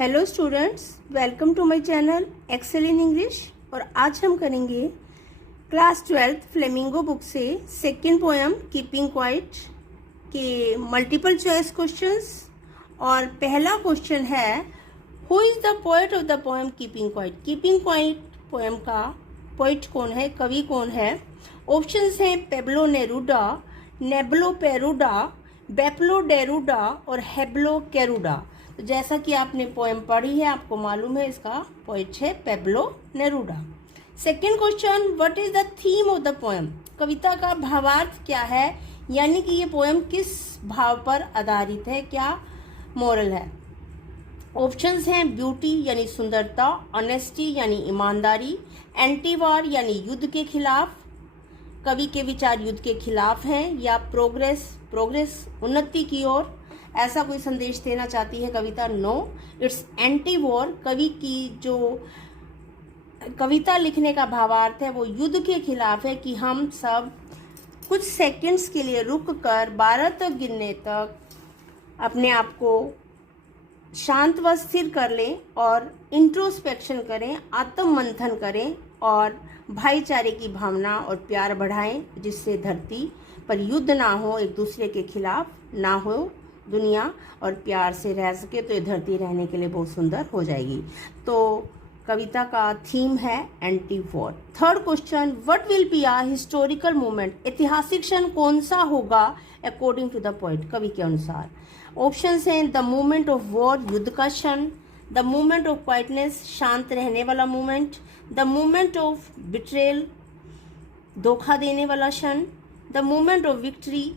Hello students, welcome to my channel Excel in English. और आज हम करेंगे क्लास 12th फ्लेमिंगो बुक से सेकंड पोएम कीपिंग क्वाइट के मल्टीपल चॉइस क्वेश्चंस। और पहला क्वेश्चन है, who is the poet of the poem Keeping Quiet. Keeping Quiet poem का पोएट कौन है, कवि कौन है। ऑप्शंस हैं पेब्लो नेरूडा, नेब्लो पेरूडा, बेप्लो डेरूडा और हेब्लो केरूडा। तो जैसा कि आपने पोएम पढ़ी है, आपको मालूम है इसका पोएट है Pablo Neruda. Second question, what is the theme of the poem. कविता का भावार्थ क्या है, यानी कि ये पोएम किस भाव पर आधारित है, क्या मोरल है। ऑप्शंस हैं ब्यूटी यानी सुंदरता, ऑनेस्टी यानी ईमानदारी, एंटी वॉर यानी युद्ध के खिलाफ, कवि के विचार युद्ध के खिलाफ हैं, या प्रोग्रेस उन्नति की ओर, ऐसा कोई संदेश देना चाहती है कविता। No, it's anti war. कवि की जो कविता लिखने का भावार्थ है वो युद्ध के खिलाफ है कि हम सब कुछ सेकंड्स के लिए रुक कर 12 तक गिनने तक अपने आप को शांत व स्थिर कर लें और इंट्रोस्पेक्शन करें, आत्म मंथन करें और भाईचारे की भावना और प्यार बढ़ाएं, जिससे धरती पर युद्ध ना हो, एक दूसरे के खिलाफ ना हो दुनिया, और प्यार से रह सके, तो ये धरती रहने के लिए बहुत सुंदर हो जाएगी। तो कविता का थीम है anti war. Third question, what will be a historical movement. ऐतिहासिक क्षण कौन सा होगा अकॉर्डिंग टू द पोएट, कवि के अनुसार। ऑप्शंस हैं द मूवमेंट ऑफ वॉर, युद्ध का क्षण, द मूवमेंट ऑफ क्वाइटनेस, शांत रहने वाला movement, the movement of betrayal, धोखा देने वाला क्षण, द मूवमेंट ऑफ विक्ट्री,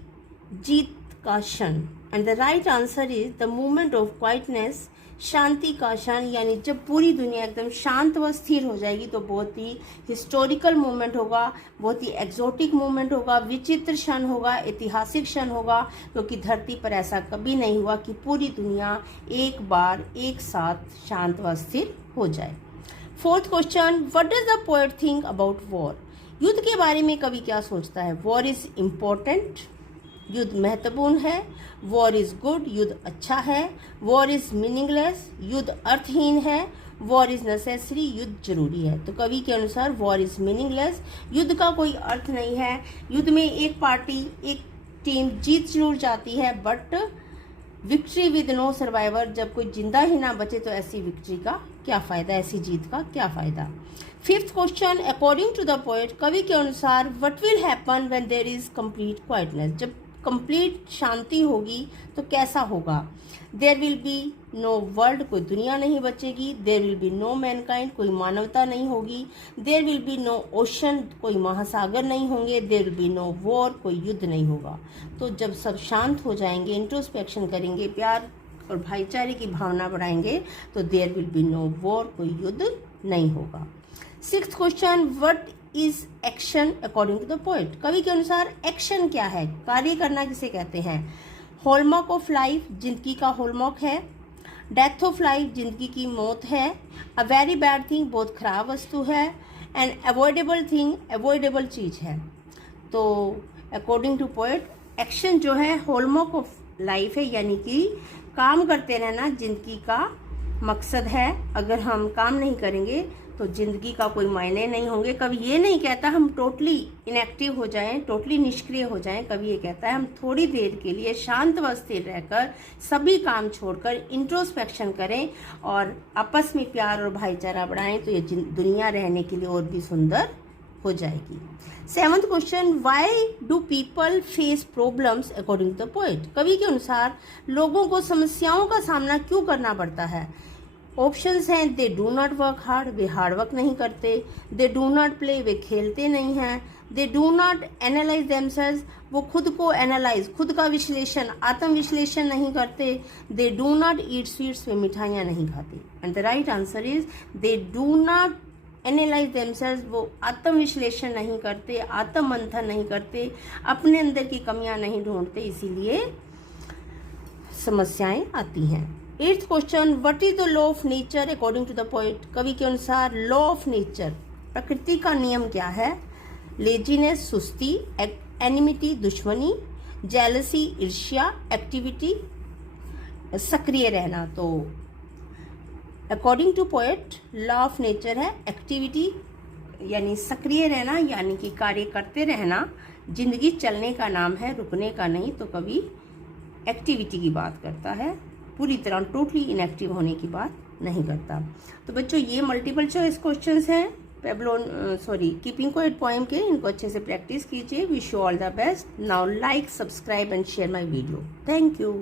जीत का क्षण। And the right answer is the movement of quietness, शांति का क्षण। यानी जब पूरी दुनिया एकदम शांत व स्थिर हो जाएगी तो बहुत ही हिस्टोरिकल मूवमेंट होगा, बहुत ही एक्सोटिक मूवमेंट होगा, विचित्र क्षण होगा, ऐतिहासिक क्षण होगा, क्योंकि धरती पर ऐसा कभी नहीं हुआ कि पूरी दुनिया एक बार एक साथ शांत व स्थिर हो जाए। Fourth question, what does the poet think about war. युद्ध के बारे में कवि क्या सोचता है। वॉर इज इम्पोर्टेंट, युद्ध महत्वपूर्ण है। वॉर इज गुड, युद्ध अच्छा है। वॉर इज मीनिंगलेस, युद्ध अर्थहीन है। वॉर इज नेसेसरी, युद्ध जरूरी है। तो कवि के अनुसार वॉर इज मीनिंगलेस, युद्ध का कोई अर्थ नहीं है। युद्ध में एक पार्टी, एक टीम जीत जरूर जाती है, but victory with no survivor, जब कोई जिंदा ही ना बचे तो ऐसी विक्ट्री का क्या फायदा, ऐसी जीत का क्या फायदा। Fifth question, according to the poet, कवि के अनुसार what will happen when there is complete quietness. जब कंप्लीट शांति होगी तो कैसा होगा। There will be no world, कोई दुनिया नहीं बचेगी। There will be no mankind, कोई मानवता नहीं होगी। There will be no ocean, कोई महासागर नहीं होंगे। There will be no war, कोई युद्ध नहीं होगा। तो जब सब शांत हो जाएंगे, इंट्रोस्पेक्शन करेंगे, प्यार और भाईचारे की भावना बढ़ाएंगे, तो there will be no war, कोई युद्ध नहीं होगा। Sixth question, what is action according to the poet. कवि के अनुसार एक्शन क्या है, कार्य करना किसे कहते हैं। हॉलमार्क ऑफ लाइफ, जिंदगी का हॉलमार्क है। डेथ ऑफ लाइफ, जिंदगी की मौत है। अ वेरी बैड थिंग, बहुत खराब वस्तु है। एंड अवॉइडेबल थिंग, अवॉइडेबल चीज है। तो अकॉर्डिंग टू पोएट एक्शन जो है हॉलमार्क ऑफ लाइफ है, यानी कि काम करते रहना जिंदगी का मकसद है। अगर हम काम नहीं करेंगे तो जिंदगी का कोई मायने नहीं होंगे। कभी ये नहीं कहता हम टोटली इनएक्टिव हो जाएं, टोटली निष्क्रिय हो जाएं। कभी ये कहता है हम थोड़ी देर के लिए शांत व स्थिर रहकर सभी काम छोड़कर इंट्रोस्पेक्शन करें और आपस में प्यार और भाईचारा बढ़ाएं, तो ये दुनिया रहने के लिए और भी सुंदर हो जाएगी। Seventh question, why do people face problems according to the poet. कवि के अनुसार लोगों को समस्याओं का सामना क्यों करना पड़ता है। ऑप्शंस हैं दे do not work hard, way hard work नहीं करते। दे डू नॉट प्ले, वे खेलते नहीं हैं। दे डू नॉट एनालाइज देमसेल्व्स, वो खुद को एनालाइज, खुद का विश्लेषण, आत्म विश्लेषण नहीं करते। They do not eat sweets, वे मिठाइयाँ नहीं खाते। And the right answer is they do not analyse themselves, वो आत्म विश्लेषण नहीं करते, आत्म मंथन नहीं करते, अपने अंदर की कमियां नहीं ढूंढते, इसीलिए समस्याएं आती हैं। Eighth question, what is the law of nature according to the poet. कवि के अनुसार लॉ ऑफ नेचर, प्रकृति का नियम क्या है। लेजीनेस, सुस्ती। एनिमिटी, दुश्मनी। जेलसी, ईर्ष्या। एक्टिविटी, सक्रिय रहना। तो according to poet law of nature है एक्टिविटी, यानी सक्रिय रहना, यानी कि कार्य करते रहना। जिंदगी चलने का नाम है, रुकने का नहीं। तो कवि एक्टिविटी की बात करता है, पूरी तरह टोटली इनएक्टिव होने की बात नहीं करता। तो बच्चों ये मल्टीपल चॉइस क्वेश्चंस हैं कीपिंग क्वाइट पोएम के। इनको अच्छे से प्रैक्टिस कीजिए। Wish you all the best. Now like, subscribe and share my video. Thank you.